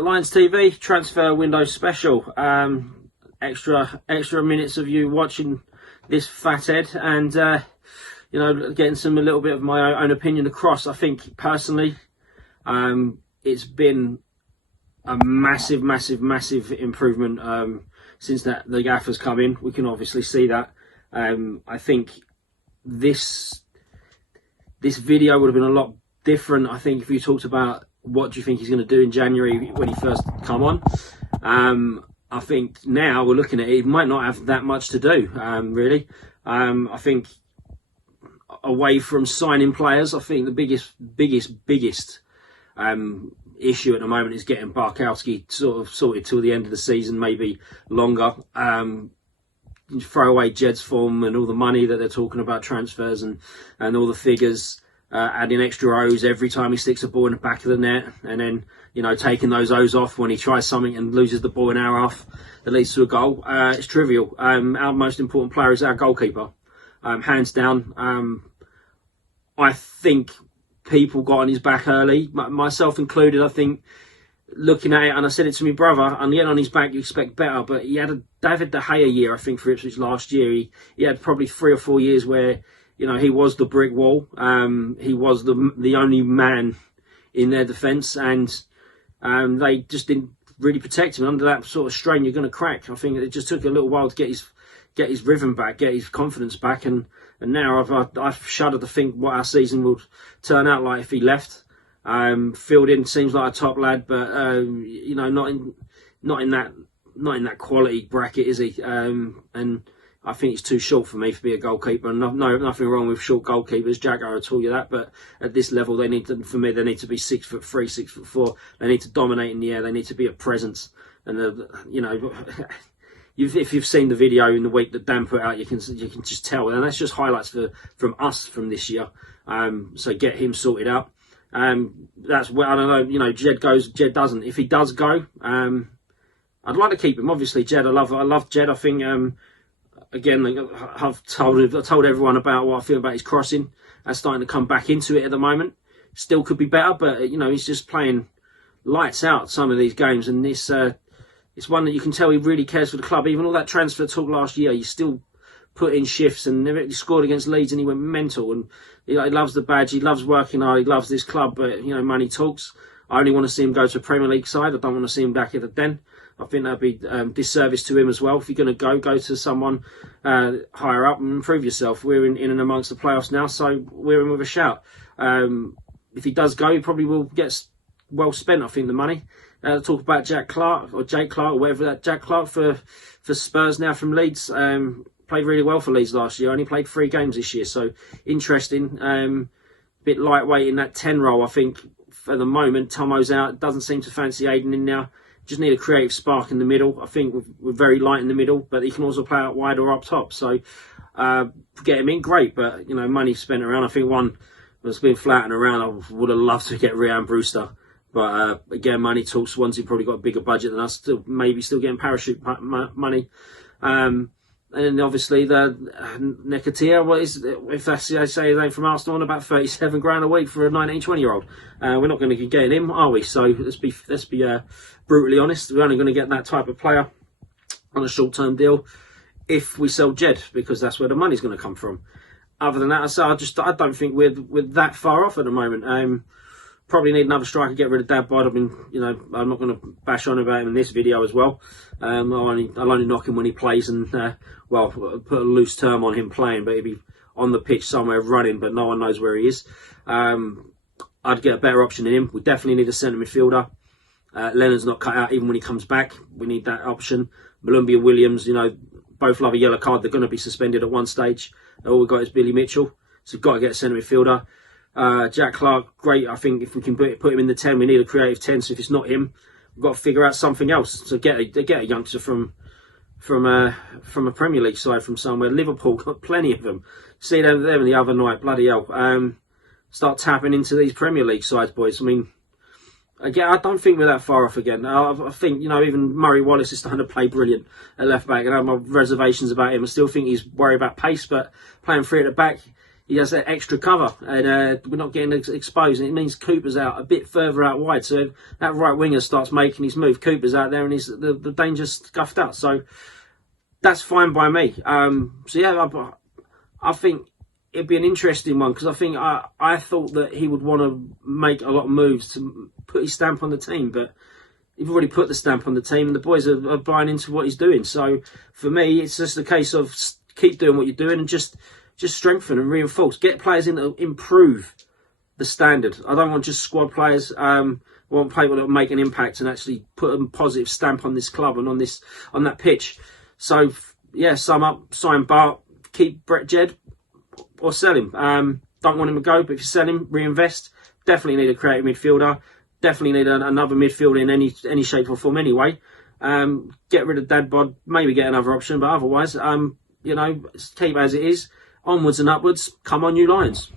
Lions TV transfer window special. Extra minutes of you watching this fathead and getting a little bit of my own opinion across. I think personally, it's been a massive improvement since the gaffer's come in. We can obviously see that. I think this video would have been a lot different. I think if you talked about what do you think he's going to do in January when he first come on, I think now we're looking at it, he might not have that much to do, really. I think away from signing players, I think the biggest issue at the moment is getting Barkowski sort of sorted till the end of the season, maybe longer. Throw away Jed's form and all the money that they're talking about transfers and all the figures, adding extra O's every time he sticks a ball in the back of the net, and then taking those O's off when he tries something and loses the ball an hour off that leads to a goal. It's trivial. Our most important player is our goalkeeper, hands down. I think people got on his back early, myself included. I think looking at it, and I said it to my brother, and getting on his back you expect better, but he had a David De Gea year, I think, for Ipswich last year. He had probably 3 or 4 years where he was the brick wall. He was the only man in their defence, and they just didn't really protect him. Under that sort of strain, you're going to crack. I think it just took a little while to get his rhythm back, get his confidence back, and now I've shuddered to think what our season would turn out like if he left. Fielding seems like a top lad, but not in that quality bracket, is he? And I think he's too short for me to be a goalkeeper. And nothing wrong with short goalkeepers. Jagger will tell you that, but at this level, they need to be 6'3", 6'4". They need to dominate in the air. They need to be a presence. And if you've seen the video in the week that Dan put out, you can just tell, and that's just highlights from us from this year. So get him sorted out. That's where I don't know. Jed goes, Jed doesn't. If he does go, I'd like to keep him. Obviously, Jed, I love Jed. I think again, I've told everyone about what I feel about his crossing. That's starting to come back into it at the moment. Still could be better, but he's just playing lights out some of these games, and this it's one that you can tell he really cares for the club. Even all that transfer talk last year, he still put in shifts, and he scored against Leeds and he went mental. And he loves the badge, he loves working hard, he loves this club, but money talks. I only want to see him go to a Premier League side. I don't want to see him back at the Den. I think that'd be disservice to him as well. If you're going to go to someone higher up and improve yourself. We're in and amongst the playoffs now, so we're in with a shout. If he does go, he probably will get well spent, I think, the money. Talk about Jake Clark, or whatever that Jack Clark for Spurs now from Leeds. Played really well for Leeds last year. Only played 3 games this year, so interesting. Bit lightweight in that 10 role, I think. For the moment, Tomo's out. Doesn't seem to fancy Aiden in now. Just need a creative spark in the middle. I think we're very light in the middle, but he can also play out wide or up top. So get him in, great. But money spent around. I think one that's been flattening around. I would have loved to get Ryan Brewster, but again, money talks. Swansea probably got a bigger budget than us. Still getting parachute money. And then obviously the Nekatia, if that's I say his name from Arsenal, on about 37 grand a week for a 19, 20-year-old. We're not going to get him, are we? So let's be brutally honest. We're only going to get that type of player on a short-term deal if we sell Jed, because that's where the money's going to come from. Other than that, I don't think we're that far off at the moment. Probably need another striker, get rid of Dad Bod. I'm not going to bash on about him in this video as well. I'll only knock him when he plays and, put a loose term on him playing, but he'll be on the pitch somewhere running, but no one knows where he is. I'd get a better option than him. We definitely need a centre midfielder. Leonard's not cut out even when he comes back. We need that option. Malumbi and Williams, both love a yellow card. They're going to be suspended at one stage. All we've got is Billy Mitchell. So we've got to get a centre midfielder. Jack Clark, great. I think if we can put him in the 10, we need a creative 10. So if it's not him, we've got to figure out something else. So get a youngster from a Premier League side from somewhere. Liverpool got plenty of them. See them the other night. Bloody hell. Start tapping into these Premier League sides, boys. I mean, again, I don't think we're that far off again. I think, even Murray Wallace is starting to play brilliant at left back, and I have my reservations about him. I still think he's worried about pace, but playing 3 at the back, he has that extra cover, and we're not getting exposed. And it means Cooper's out a bit further out wide. So if that right winger starts making his move, Cooper's out there, and the danger's scuffed out. So that's fine by me. So yeah, I think it'd be an interesting one, because I think I thought that he would want to make a lot of moves to put his stamp on the team, but he's already put the stamp on the team, and the boys are buying into what he's doing. So for me, it's just a case of keep doing what you're doing and just strengthen and reinforce. Get players in to improve the standard. I don't want just squad players. I want people that will make an impact and actually put a positive stamp on this club and on that pitch. So yeah, sum up: sign Bart, keep Brett Jed, or sell him. Don't want him to go, but if you sell him, reinvest. Definitely need a creative midfielder. Definitely need another midfielder in any shape or form anyway. Get rid of Dadbod, maybe get another option, but otherwise, keep as it is. Onwards and upwards. Come on, you Lions.